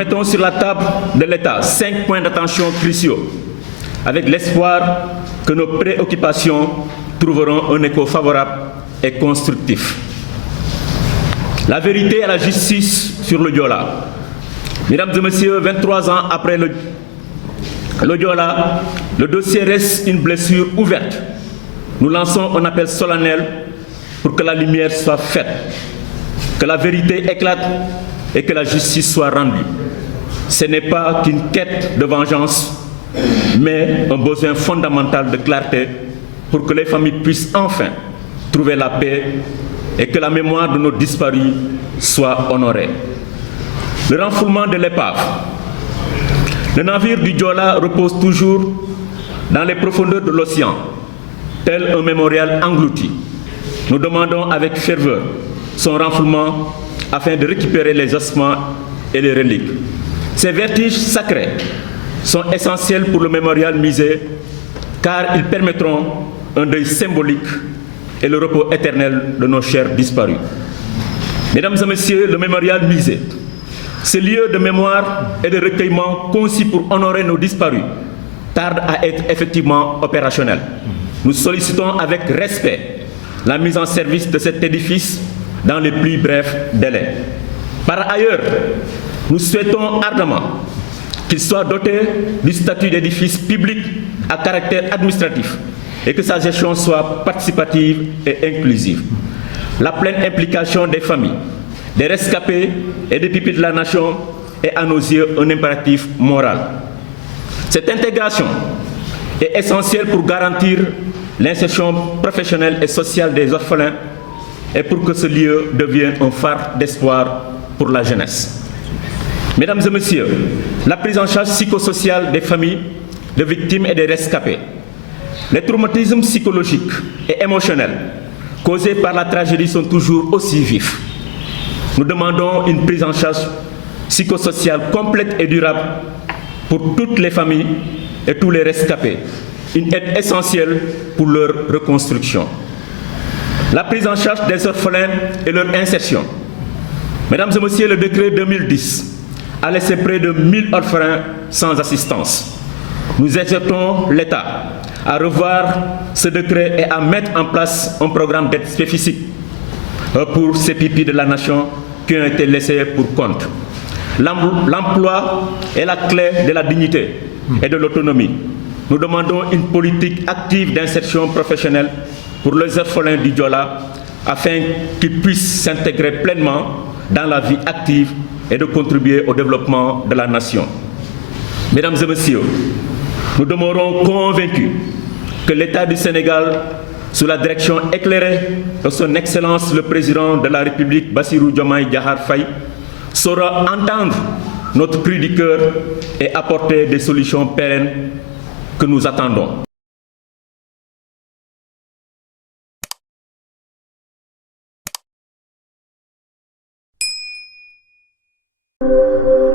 mettons sur la table de l'État 5 points d'attention cruciaux, avec l'espoir que nos préoccupations trouveront un écho favorable et constructif. La vérité et la justice sur le Diola. Mesdames et messieurs, 23 ans après le Diola, le dossier reste une blessure ouverte. Nous lançons un appel solennel pour que la lumière soit faite, que la vérité éclate et que la justice soit rendue. Ce n'est pas qu'une quête de vengeance, mais un besoin fondamental de clarté pour que les familles puissent enfin trouver la paix et que la mémoire de nos disparus soit honorée. Le renflouement de l'épave. Le navire du Diola repose toujours dans les profondeurs de l'océan, tel un mémorial englouti. Nous demandons avec ferveur son renflouement afin de récupérer les ossements et les reliques. Ces vertiges sacrés sont essentiels pour le mémorial musée car ils permettront un deuil symbolique et le repos éternel de nos chers disparus. Mesdames et messieurs, le mémorial musée, ce lieu de mémoire et de recueillement conçu pour honorer nos disparus, tarde à être effectivement opérationnel. Nous sollicitons avec respect la mise en service de cet édifice dans les plus brefs délais. Par ailleurs, nous souhaitons ardemment qu'il soit doté du statut d'édifice public à caractère administratif et que sa gestion soit participative et inclusive. La pleine implication des familles, des rescapés et des pupilles de la nation est à nos yeux un impératif moral. Cette intégration est essentielle pour garantir l'insertion professionnelle et sociale des orphelins et pour que ce lieu devienne un phare d'espoir pour la jeunesse. Mesdames et messieurs, la prise en charge psychosociale des familles, des victimes et des rescapés. Les traumatismes psychologiques et émotionnels causés par la tragédie sont toujours aussi vifs. Nous demandons une prise en charge psychosociale complète et durable pour toutes les familles et tous les rescapés, une aide essentielle pour leur reconstruction. La prise en charge des orphelins et leur insertion. Mesdames et messieurs, le décret 2010 a laissé près de 1000 orphelins sans assistance. Nous exhortons l'État à revoir ce décret et à mettre en place un programme d'aide spécifique pour ces pupilles de la nation qui ont été laissés pour compte. L'emploi est la clé de la dignité et de l'autonomie. Nous demandons une politique active d'insertion professionnelle pour les orphelins du Diola afin qu'ils puissent s'intégrer pleinement dans la vie active et de contribuer au développement de la nation. Mesdames et messieurs, nous demeurons convaincus que l'État du Sénégal, sous la direction éclairée de son Excellence le Président de la République, Bassirou Diomaye Diakhar Faye, saura entendre notre cri du cœur et apporter des solutions pérennes que nous attendons. Thank you.